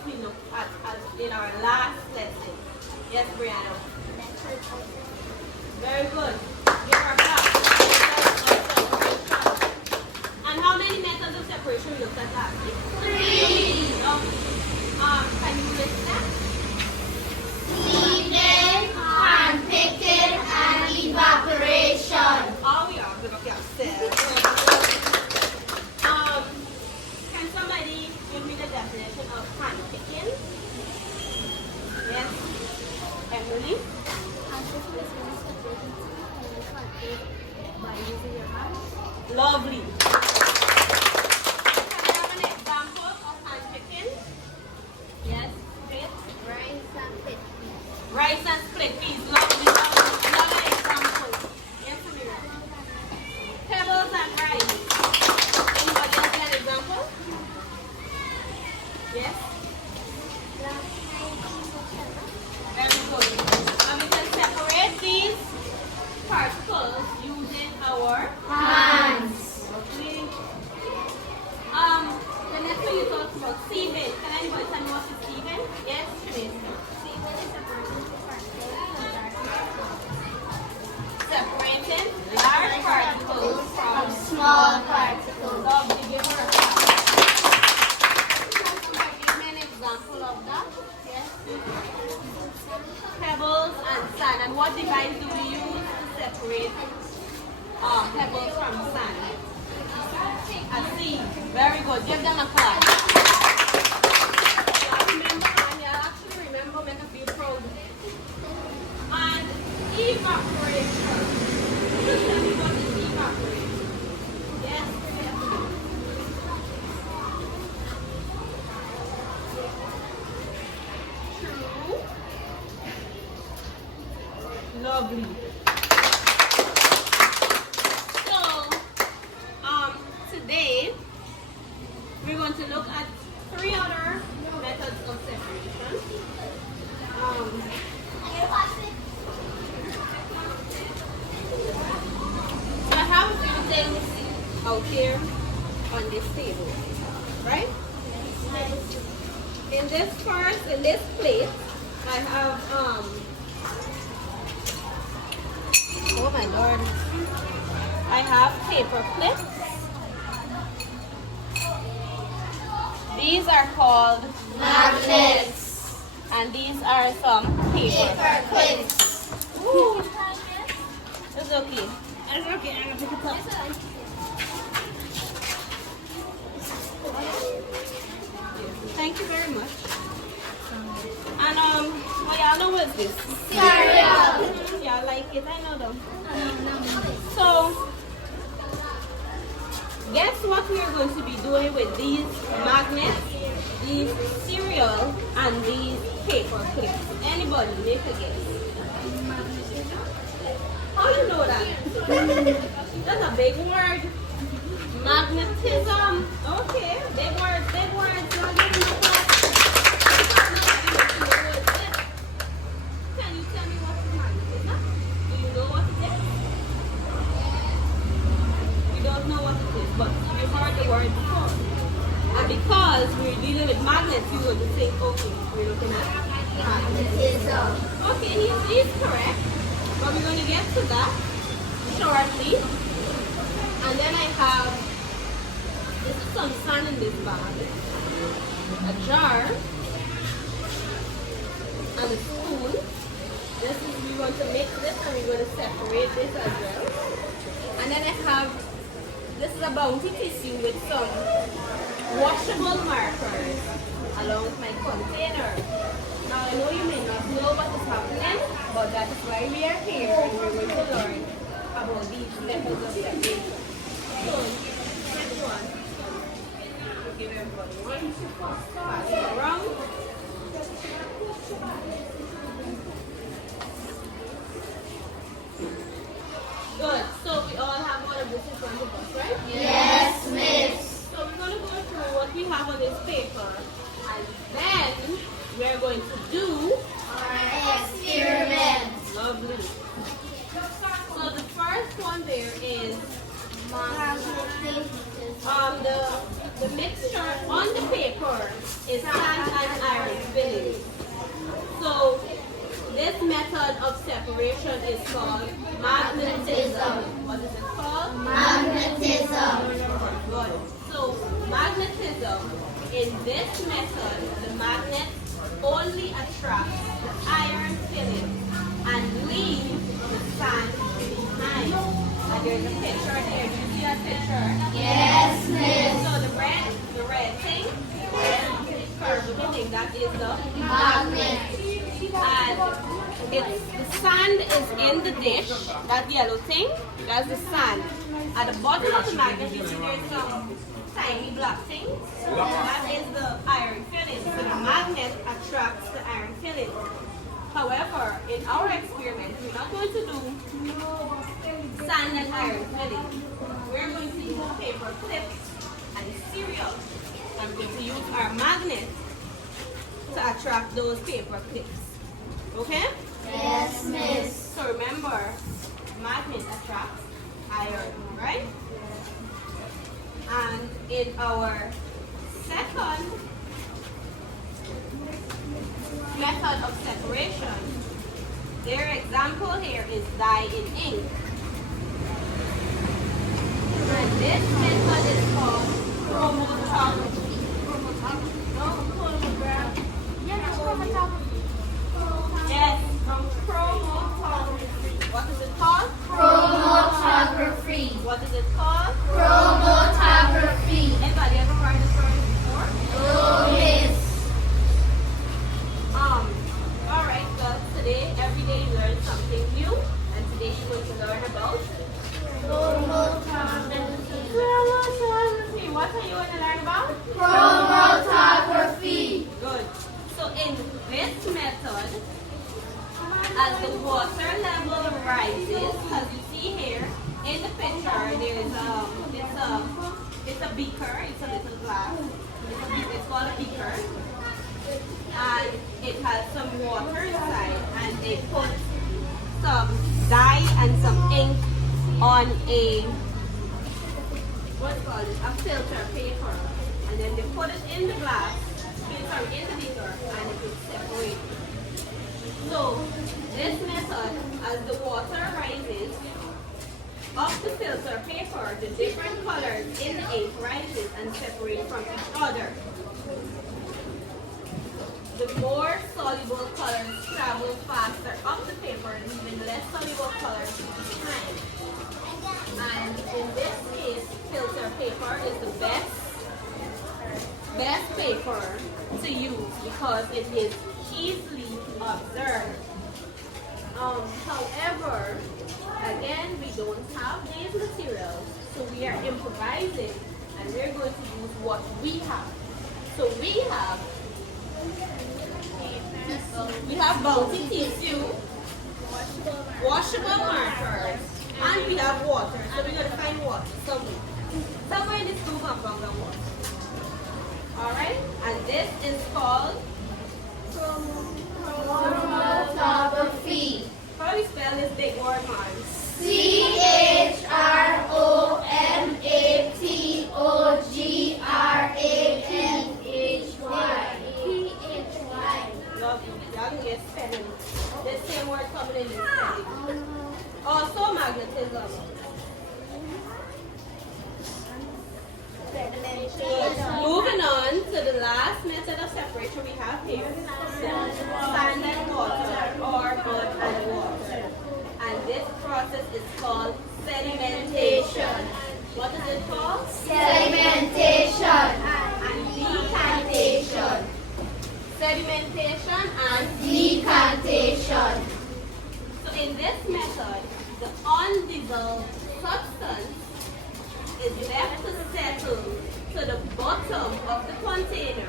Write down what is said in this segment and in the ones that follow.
what we looked at in our last lesson. Yes, Brianna? Very good. Give her a clap. And how many methods of separation we looked at last week? 3. Can you list them? Sieving, handpicking, and evaporation. Oh, we are good. Okay, can somebody give me the definition of handpicking? Yes. Emily? Handpicking is when you separate by using your hands. Lovely. Can I have an example of handpicking? Yes, great. Rice and pit. Rice and split peas. Lovely, lovely. Another example. Yes, Samira. Pebbles and rice. Anybody else get an example? Yes? Very good. And we can separate these particles using our Hands. lovely. The next one you talked about sieving. Can anybody tell me what is sieving? Yes, Teresa. Sieving is separating Separating large particles from small particles. lovely. Give her a clap. Can somebody give me an example of that? Yes. Pebbles and sand. And what device do we use to separate pebbles from sand? A sieve. Very good. Give them a clap. Y'all remember, and y'all actually remember, make us feel proud. And evaporation. Just tell me what is evaporation. Yes. True. Lovely. So, today we're going to look at 3 other methods of separation. I have a few things out here on this table, right? In this plate, I have oh my lord, I have paper clips. These are called Magnets. and these are some Paper clips. Ooh. It's okay. It's okay. I'm gonna pick it up. Thank you very much. And well, y'all know what's this? Cereal. Y'all like it? I know them. So, guess what we are going to be doing with these magnets, these cereal, and these paper clips? Anybody make a guess? How you know that? That's a big word. Magnetism. Okay, big words, big words. Y'all give me a clap. Can you tell me what is magnetism? Do you know what it is? You don't know what it is, but you've heard the word before. And because we're dealing with magnets, you're going to think, okay, we're looking at Magnetism. okay, he's correct. But we're going to get to that shortly. And then I have, this is some sand in this bag, a jar, and a spoon. This is, we're going to mix this and we're going to separate this as well. And then I have, this is a bounty tissue with some washable markers along with my container. Now I know you may not know what is happening, but that is why we are here and we're going to learn about these methods of separation. So, next one. We'll give everybody one. Pass it around. Good. So we all have one of this in front of us, right? Yes, miss. So we're going to go through what we have on this paper, and then we're going to do Experiment. lovely. So the first one there is the mixture on the paper is sand and fillings. So this method of separation is called magnetism. What is it called? Magnetism. Good. So magnetism, in this method, the magnet only attracts the iron filling and leaves the sand behind. And there's a picture there. Do you see that picture? Yes, Miss. So the red thing, the red curved thing, that is the Magnet. and the sand is in the dish. That yellow thing, that's the sand. At the bottom of the magnet, you see there's some tiny black things. That is the iron filling. So the magnet attracts the iron filling. However, in our experiment, we're not going to do sand and iron filling. We're going to use paper clips and cereal. I'm going to use our magnet to attract those paper clips. Okay? Yes, Miss. So remember, magnet attracts iron, right? And in our second method of separation, their example here is dye in ink. And this method is called chromatography. No, chromatography. Yeah, chromatography. Yes, from chromatography. What is it called? Chromatography. What is it called? Chromatography. Anybody ever heard this word before? No, Miss. Alright, well today, every day you learn something new, and today you're going to learn about Chromatography. chromatography. What are you going to learn about? Chromatography. Good. So in this method, as the water level rises, as you see here in the picture, there's it's a beaker, it's a little glass. It's called a beaker. And it has some water inside, and they put some dye and some ink on a a filter paper, and then they put it in the glass, in the beaker, and it will separate. So this method, as the water rises up the filter paper, the different colors in the ink rises and separate from each other. The more soluble colors travel faster up the paper, leaving less soluble colors behind. And in this case, filter paper is the best paper to use because it is easily observed. However, again, we don't have these materials, so we are improvising, and we're going to use what we have. So we have bounty tissue, washable markers, and we have water. So we're going to find water somewhere. Somewhere in this room I've found the water. Alright? And this is called Chromatography. how do you spell this big word, Mars? Chromatography. Lovely. Y'all can get spelling. This same word coming in spelling. Also magnetism. Good. Moving on to the last method of separation we have here. Sand and water, or mud and water. And this process is called sedimentation. What is it called? Sedimentation. And decantation. Sedimentation and Decantation. so in this method, the undissolved substance is left to settle to the bottom of the container.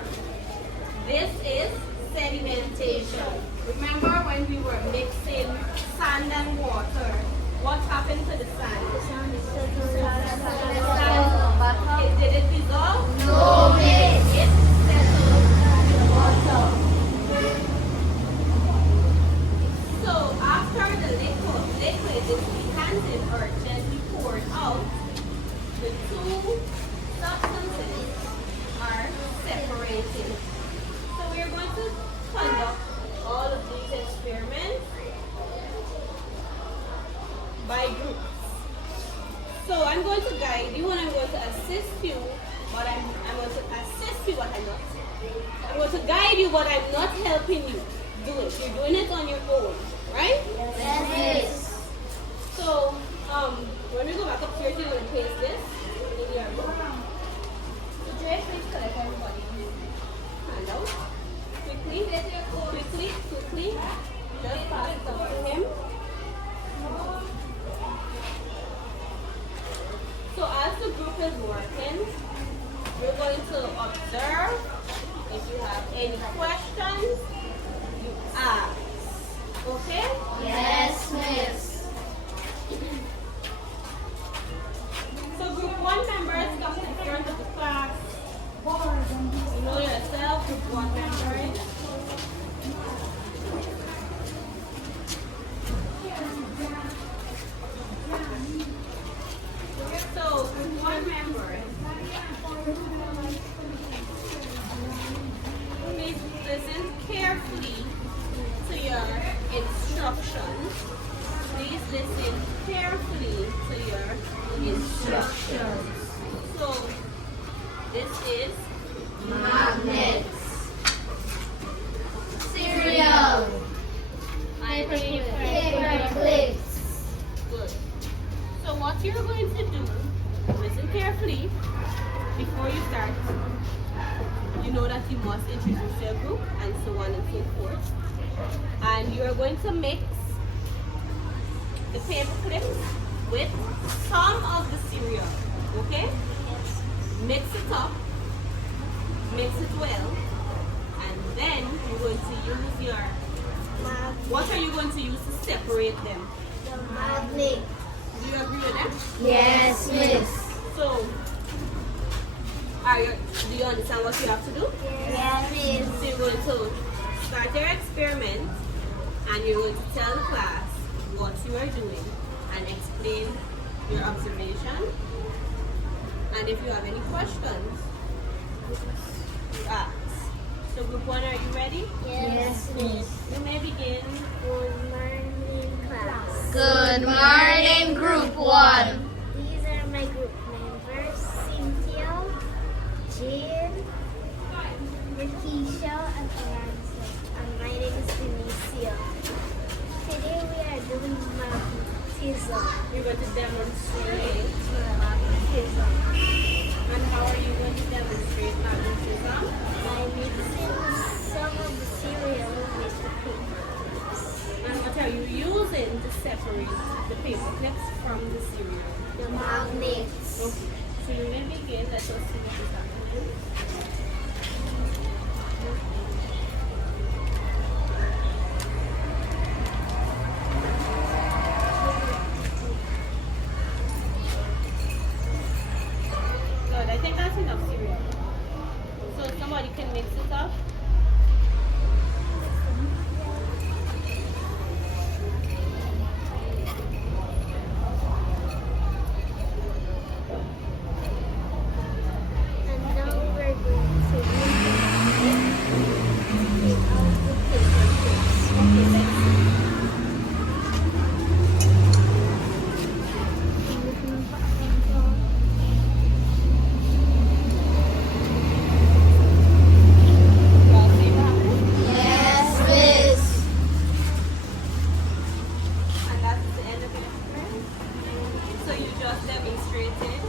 This is sedimentation. Remember when we were mixing sand and water, what happened to the sand? Did it dissolve? No, Miss. It settled to the bottom. So after the liquid is decanted or gently poured out, the two substances are separated. So we are going to to conduct all of these experiments by groups. So I'm going to guide you and I'm going to assist you, but I'm going to assist you, but I'm not. I'm going to guide you, but I'm not helping you do it. You're doing it on your own, right? Yes. So, when we go back upstairs, you're going to place this in your book. So, Jay, please collect everybody. Hand out. Quickly. Just pass it up to him. So, as the group is working, we're going to observe. If you have any questions, you ask. Okay? Yes, Miss. So group 1 members come to the front of the class. You know yourself, group 1 members. So group 1 members, please listen carefully to your instructions. Please listen carefully to your instructions. So, this is Magnets. Cereal. Paper clips. Good. So, what you're going to do, listen carefully before you start. You know that you must introduce your group and so on and so forth. And you're going to mix the paper clips with some of the cereal. Okay? Mix it up. Mix it well. And then you're going to use your... What are you going to use to separate them? The magnet. Do you agree with that? Yes, Miss. So, do you understand what you have to do? Yes, Miss. So you're going to start your experiment and you're going to tell the class what you are doing and explain your observation. And if you have any questions, you ask. So group 1, are you ready? Yes, Miss. You may begin. Good morning, class. Good morning, Group 1. These are my group members: Cynthia, Jane, Nikisha, and Aranza. And my name is Benicia. Today we are doing magnetism. You're going to demonstrate. Magnetism. And how are you going to demonstrate magnetism? By mixing some of the cereal with the paper. And what are you using to separate the paper clips from the cereal? The magnets. Okay. So you may begin. Let us see what is happening. Good. I think that's enough cereal. So somebody can mix it up. And now we're going to take out the paper clips. Okay, let's see. Y'all see what happened? Yes, Miss. And that's the end of the experiment. So you just demonstrated.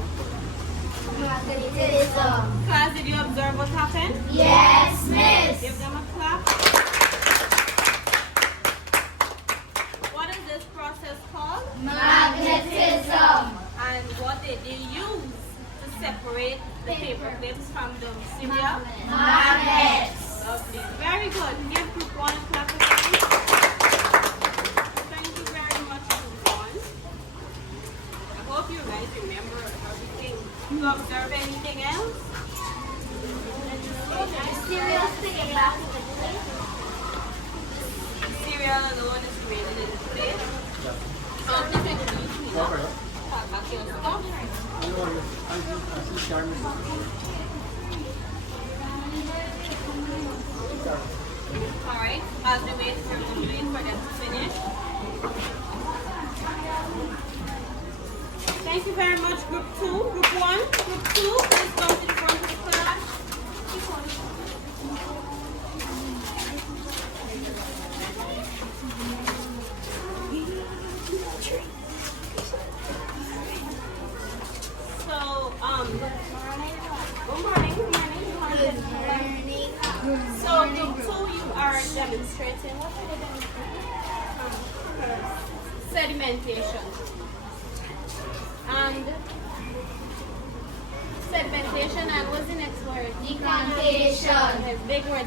Magnetism. Class, did you observe what happened? Yes, Miss. Give them a clap. What is this process called? Magnetism. And what did they use to separate the paper clips from the cereal? Magnets. Lovely. Very good. Give group 1 a clap again. Thank you very much, group 1. I hope you guys remember everything. You observe anything else? Cereal sticking back in the plate. Cereal alone is created in the plate. Different clean up. Pack back your stuff. As we wait for them to finish. Thank you very much, Group 2. Group 1, Group 2, please come to the front of the class. So, good morning, good morning, good morning. So, Group 2, you are demonstrating, what are they demonstrating? Sedimentation. And sedimentation, and what's the next word? Decantation. Okay, big word,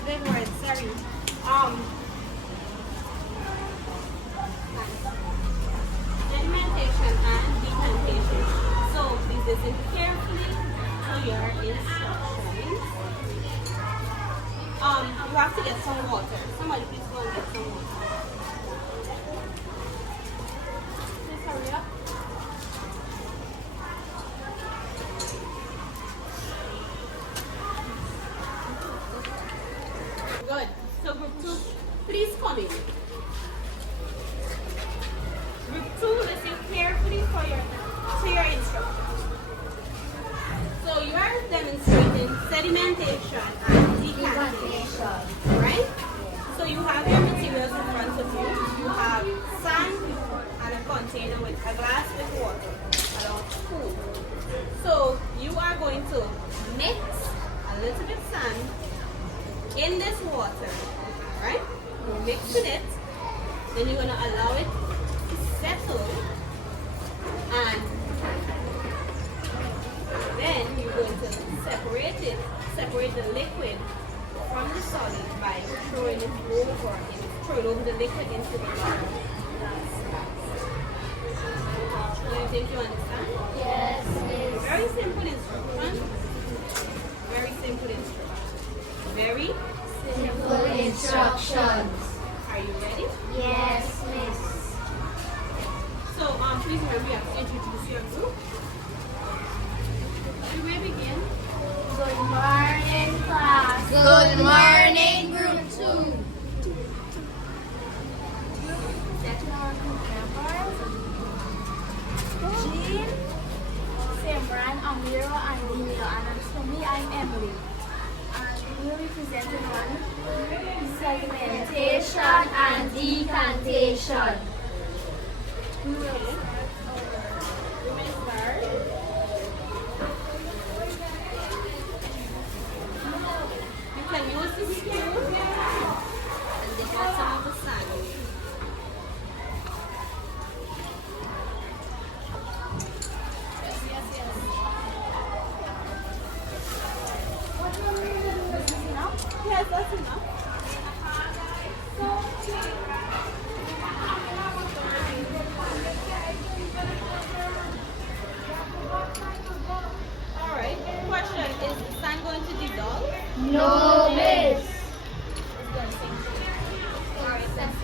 sorry. Sedimentation and decantation. So please listen carefully to your instructions. You have to get some water. Somebody please go and get some water. Please hurry up. Good. So group 2, please come in. Group 2, listen carefully to your instructions. So you are demonstrating sedimentation and decantation, right? So you have your materials in front of you. You have sand and a container with a glass with water, around 2. So you are going to mix a little bit sand in this water, right? You mix with it, then you're going to allow it to settle, and then you're going to separate the liquid from the solid by throwing over the liquid into the bottle. Do you think you understand? Yes, miss. Very simple instruction. Very simple instruction. Very Simple instructions. Are you ready? Yes, miss. So, please remember you have to introduce your group. You may begin. Good morning, class. Good morning, group 2. Jean, Simran, Amira, and Dina. And as for me, I'm Emily. And we will be presenting on segmentation And decantation. You may start. You can use the spoon and the bottom of the sand. Yes, that's enough. Alright, question, is the sand going to dissolve? No, miss. It's going to sink. Alright, that's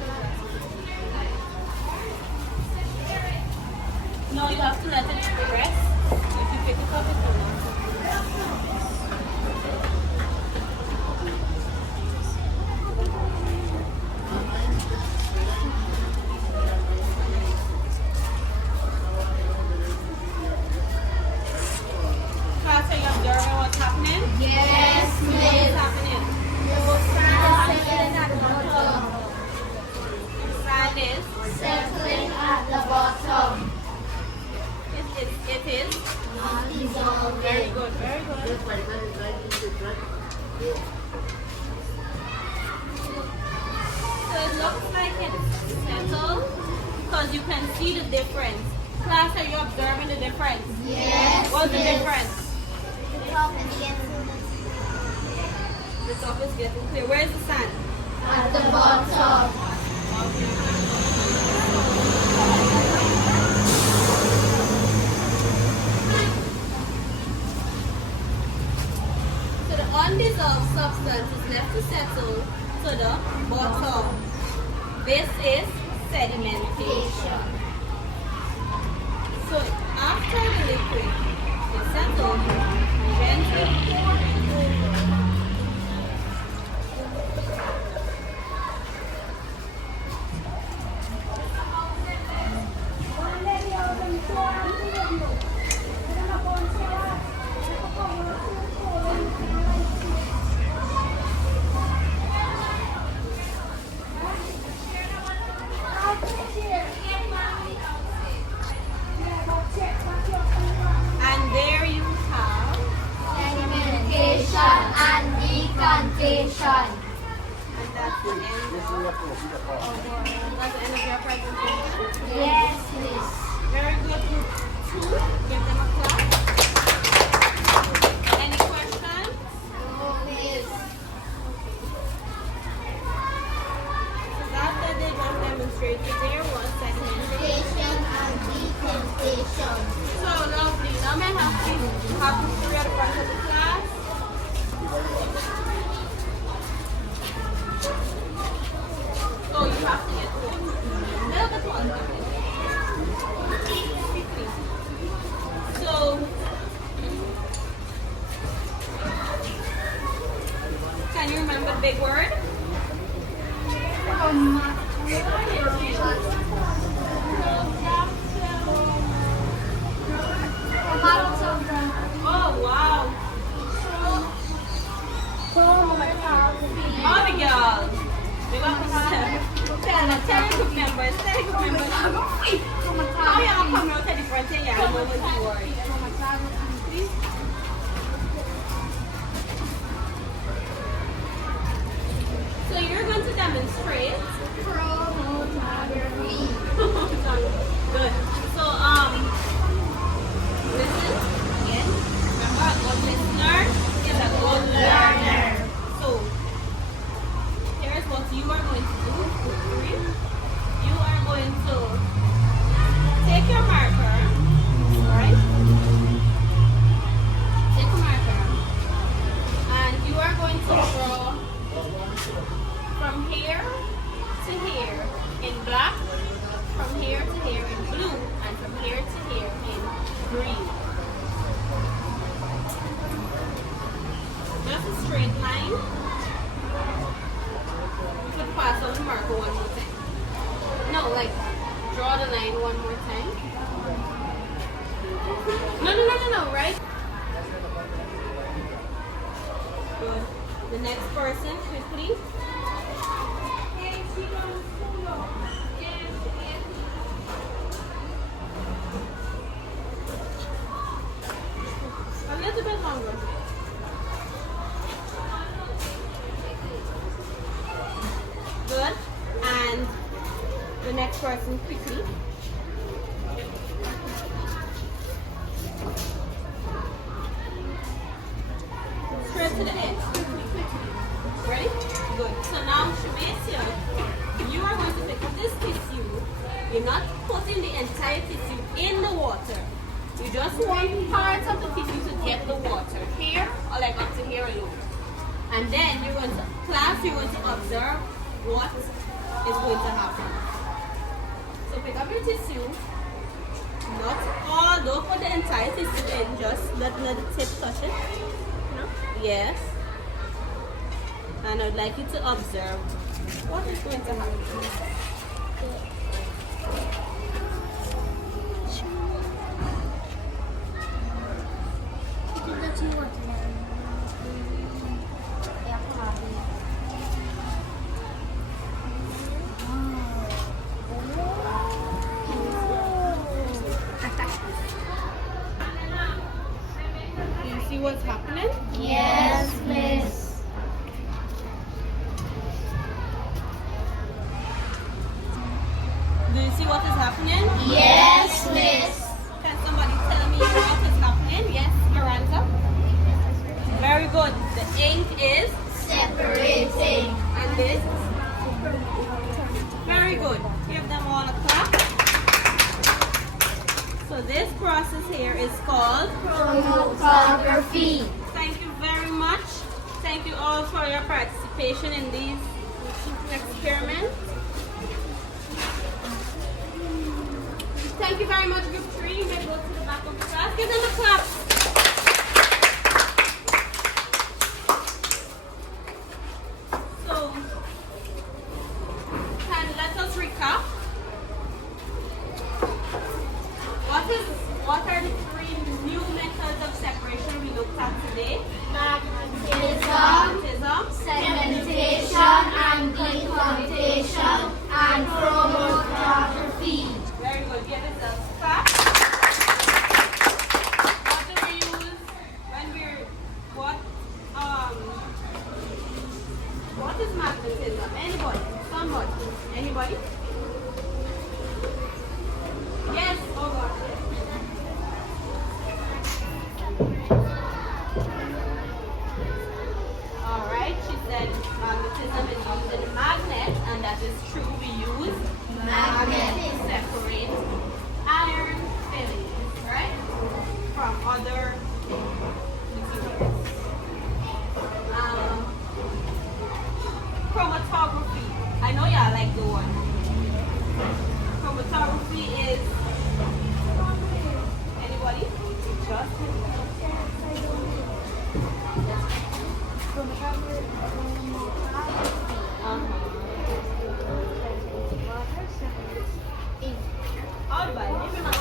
no, you have to let it rest. If you pick it up, it will not. Class, are you observing what's happening? Yes, What's miss. happening? Settling at the bottom. Sand is? Settling at the bottom. It is? Not dissolving. Very good, very good. So it looks like it's settled because you can see the difference. Class, are you observing the difference? Yes, What's the miss. difference? the top and the end. The top is getting clear. Where's the sand? At the bottom. So the undissolved substance is left to settle to the bottom. This is sedimentation. So after the liquid is settled, gently pour it over. That's the end of your presentation. Yes, miss. Very good, group 2. Give them a clap. Any questions? No, miss. So after they just demonstrated there was segmentation. Temptation and detentation. So lovely. Now may I have you three at the front of the class? Oh, you have to get one. No, that's one. So, can you remember the big word? Oh, wow. All the girls. They want to tell the group members. Tell the group members. How you going to come out to the front and you don't know what you worry. Please. So you're going to demonstrate. Chromatography. Good. So, listen again. Remember, a good listener is a good learner. So, here's what you are going to do. Three. You are going to take your marker, right? Take a marker, and you are going to draw from here to here in black, from here to here in blue, and from here to here in green. Just a straight line. You could pass on the marker one more time. No, like draw the line one more time. No, right? Good. The next person, quickly. A little bit longer. Good. And the next person, quickly. Straight to the edge. Ready? Good. So now, Shemasia, you are going to pick up this tissue. You're not putting the entire tissue in the water. You just want parts of the tissue to get the water. Here, or like up to here alone. And then you're going to, class, you're going to observe what is going to happen. So pick up your tissue. Not all, don't put the entire tissue in, just let the tip touch it. Yes. And I'd like you to observe what is going to happen. Do you see what's happening? Yes, miss. Do you see what is happening? Yes, miss. Can somebody tell me what is happening? Yes, Miranda. Very good. The ink is, Separating. and this. Very good. Give them all a clap. So this process here is called. Chromatography. Thank you very much. Thank you all for your participation in these experiments. Thank you very much, Group 3. You may go to the back of the class. Give them a clap. So, let us recap. What are the 3 new methods of separation we looked at today? Magnetism, Segmentation and decantation and chromatography. Very good. Give yourself a clap. What do we use when we're what What is magnetism? Anybody? Somebody? Anybody? Yes, oh God. Alright, she said magnetism is using a magnet, and that is true. We use magnet to separate iron filings, right? From other materials. Chromatography. I know y'all like the one. Chromatography is anybody? Just all right. Maybe not.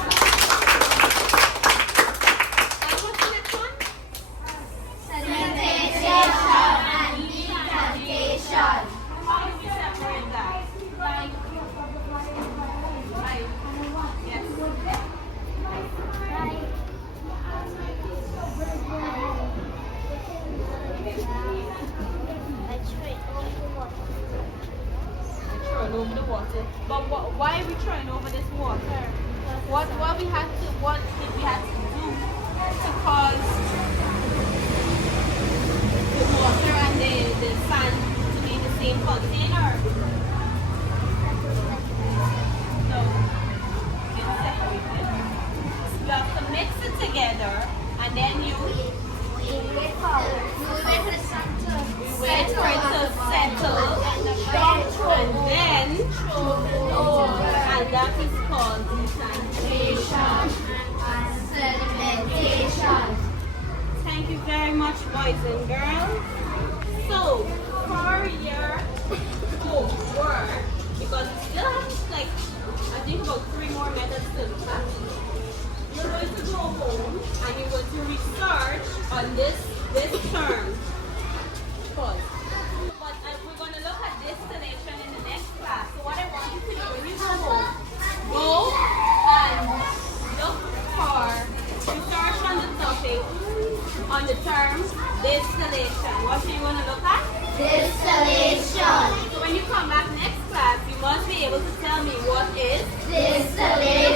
And what's the next one? Sedimentation and decantation. How do we separate that? Like, yes. Throwing over the water. But why are we throwing over this water? What did we have to do to cause the water and the sand to be in the same container? No. It's separated. You have to mix it together and then you wait for it to settle and then and that is called decantation. Sedimentation. Thank you very much, boys and girls. So for your homework, because we still have like I think about 3 more methods to look at, you're going to go home and you're going to research on this term. Pause. But we're going to look at distillation in the next class. So what I want you to do when you go home, go and look for research on the topic, on the term distillation. What are you going to look at? Distillation. So when you come back next class, you must be able to tell me what is Distillation.